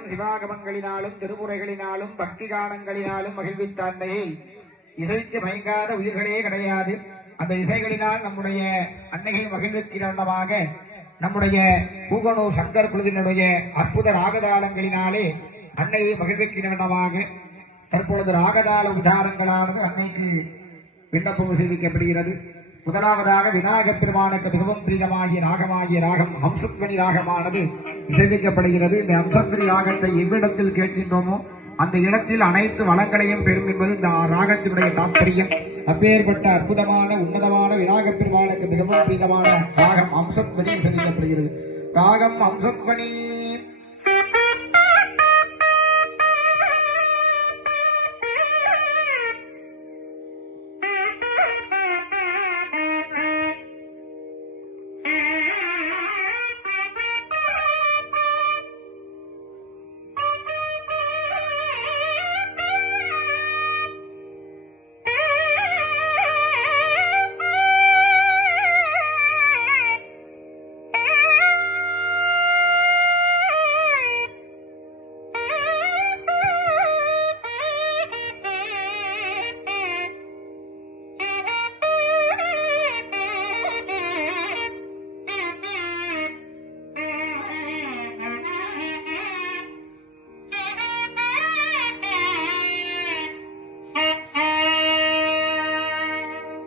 சிவாகமங்களினாலும் திருமுறைகளினாலும் பக்தி கானங்களினாலும் மகிழ்வித்த அன்னையை இசைக்கு மயங்காத உயிர்களே கிடையாது. அந்த இசைகளினால் நம்முடைய அன்னையை மகிழ்விக்கிறவண்ணமாக நம்முடைய பூகனூர் சங்கர் குழுவினுடைய அற்புத ராகதாளங்களினாலே அன்னையை மகிழ்விக்கிறவண்ணமாக தற்பொழுது ராகதாள உச்சாரங்களானது அன்னைக்கு விண்ணப்பம் சேமிக்கப்படுகிறது முதலாவதாக விநாயகப் பெருமானுக்கு மிகவும் பிரியமாகிய ராகமாகிய ராகம் ஹம்சுக்மணி ராகமானது. இசைவிக்கப்படுகிறது இந்த ஹம்சத்வனி ராகத்தை எவ்விடத்தில் கேட்கின்றோமோ அந்த இடத்தில் அனைத்து வளங்களையும் பெறும் என்பது இந்த ராகத்தினுடைய தாற்பயம் அப்பேற்பட்ட அற்புதமான உன்னதமான விநாயகப் பெருமானுக்கு மிகவும் பிரியமான ராகம் அம்சத்வனி இசைவிக்கப்படுகிறது ராகம் அம்சத்வனி.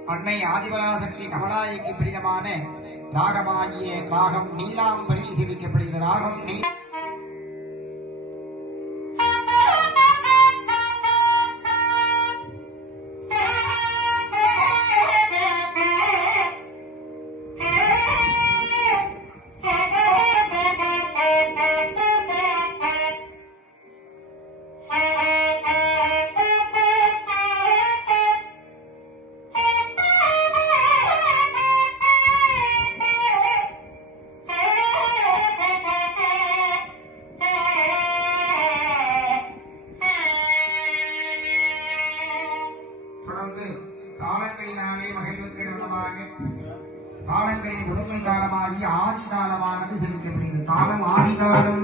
அன்னை ஆதிபராசக்தி கமலாய்க்கு பிரியமான ராகமாகிய ராகம் நீலாம்பரி சிவிக்கப்படுகிற ராகம் நீ காரணமாக தாளங்களின் முதன்மை தாளமாகி ஆதி தாளமானது செலுத்தப்படுகிறது. தாளம் ஆதிதாளம்